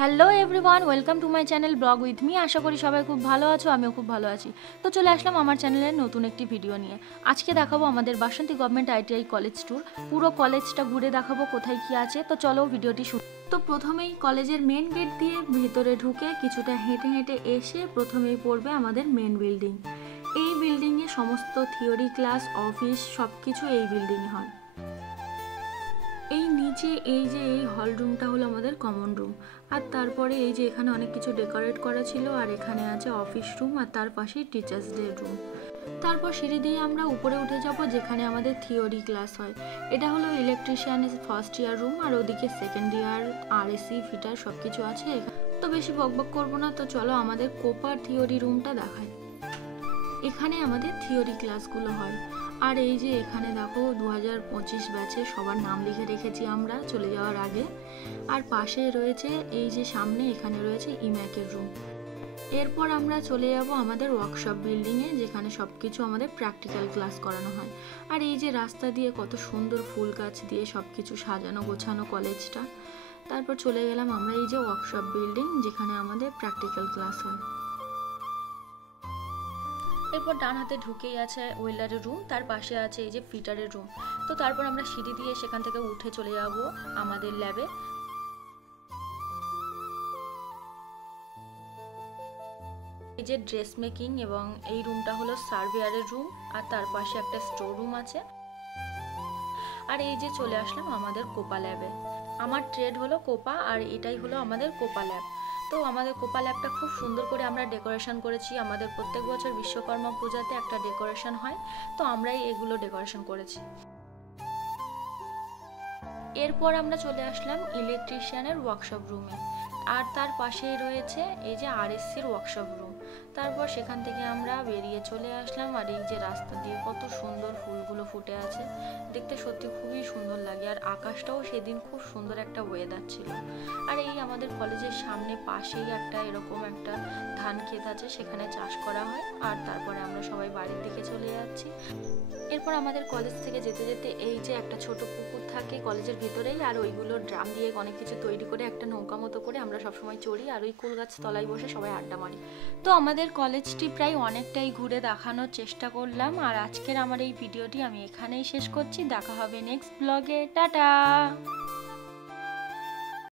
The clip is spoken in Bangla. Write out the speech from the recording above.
Hello everyone, welcome to my channel blog with me. আশা করি সবাই খুব ভালো আছো, আমিও খুব ভালো আছি। তো চলে আসলাম আমার চ্যানেলের নতুন একটি ভিডিও নিয়ে। আজকে দেখাবো আমাদের বাসন্তী গভর্নমেন্ট আইটিআই কলেজ ট্যুর। পুরো কলেজটা ঘুরে দেখাবো কোথায় কি আছে। তো চলো ভিডিওটি শুরু। তো প্রথমেই কলেজের মেন গেট দিয়ে ভেতরে ঢুকে কিছুটা হেঁটে হেঁটে এসে প্রথমেই পড়বে আমাদের মেন বিল্ডিং। এই বিল্ডিংয়ে সমস্ত থিওরি ক্লাস, অফিস সব কিছু এই বিল্ডিংয়ে হয়। এই নিচে এই হল রুমটা হলো আমাদের কমন রুম। আর তারপরে এই যে এখানে অনেক কিছু ডেকোরেট করা ছিল, আর এখানে আছে অফিস রুম, আর তার পাশেই টিচার্স ডে রুম। তারপর সিঁড়ি দিয়ে আমরা উপরে উঠে যাব, যেখানে আমাদের থিওরি ক্লাস হয়। এটা হলো ইলেকট্রিশিয়ানের ফার্স্ট ইয়ার রুম, আর ওদিকে সেকেন্ড ইয়ার আরএসি ফিটার সব কিছু আছে। তো বেশি বকবক করবো না, তো চলো আমাদের কোপার থিওরি রুমটা দেখায়। এখানে আমাদের থিওরি ক্লাসগুলো হয়। আর এই যে এখানে দেখো 2025 ব্যাচে সবার নাম লিখে রেখেছি আমরা চলে যাওয়ার আগে। আর পাশে রয়েছে এই যে সামনে এখানে রয়েছে ইম্যাকের রুম। এরপর আমরা চলে যাব আমাদের ওয়ার্কশপ বিল্ডিংয়ে, যেখানে সব কিছু আমাদের প্র্যাকটিক্যাল ক্লাস করানো হয়। আর এই যে রাস্তা দিয়ে কত সুন্দর ফুল গাছ দিয়ে সব কিছু সাজানো গোছানো কলেজটা। তারপর চলে গেলাম আমরা এই যে ওয়ার্কশপ বিল্ডিং, যেখানে আমাদের প্র্যাকটিক্যাল ক্লাস হয়। এরপর ডান হাতে ঢুকেই আছে ওয়েল্ডারের রুম, তার পাশে আছে এই যে ফিটারের রুম। তো তারপর আমরা সিঁড়ি দিয়ে সেখান থেকে উঠে চলে যাব আমাদের ল্যাবে। এই যে ড্রেস মেকিং, এবং এই রুমটা হলো সার্ভেয়ারের রুম, আর তার পাশে একটা স্টোর রুম আছে। আর এই যে চলে আসলাম আমাদের কোপা ল্যাবে। আমার ট্রেড হলো কোপা, আর এটাই হলো আমাদের কোপা ল্যাব। তো আমাদের কোপা ল্যাবটা খুব সুন্দর করে আমরা ডেকোরেশন করেছি। আমাদের প্রত্যেক বছর বিশ্বকর্মা পূজাতে একটা ডেকোরেশন হয়, তো আমরাই এগুলো ডেকোরেশন করেছি। এরপর আমরা চলে আসলাম ইলেকট্রিশিয়ানের ওয়ার্কশপ রুমে, আর তার পাশেই রয়েছে এই যে আরএসসির ওয়ার্কশপ রুম। তারপর সেখান থেকে আমরা বেরিয়ে চলে আসলাম, আর এই যে রাস্তা দিয়ে কত সুন্দর ফুলগুলো ফুটে আছে, দেখতে সত্যি খুবই সুন্দর লাগে। আর আকাশটাও সেদিন খুব সুন্দর একটা ওয়েদার ছিল। আর এই আমাদের কলেজের সামনে পাশেই একটা এরকম একটা ধান ক্ষেত আছে, সেখানে চাষ করা হয়। আর তারপরে আমরা সবাই বাড়ির দিকে চলে যাচ্ছি। এরপর আমাদের কলেজ থেকে যেতে যেতে এই যে একটা ছোট পুকুর থাকে কলেজের ভিতরেই, আর ওইগুলো ড্রাম দিয়ে অনেক কিছু তৈরি করে একটা নৌকা মতো করে আমরা সবসময় চড়ি, আর ওই কুল গাছ তলায় বসে সবাই আড্ডা মারি। তো আমাদের কলেজটি প্রায় অনেকটাই ঘুরে দেখানোর চেষ্টা করলাম, আর আজকের আমার এই ভিডিওটি আমি এখানেই শেষ করছি। দেখা হবে নেক্সট ব্লগে। টাটা।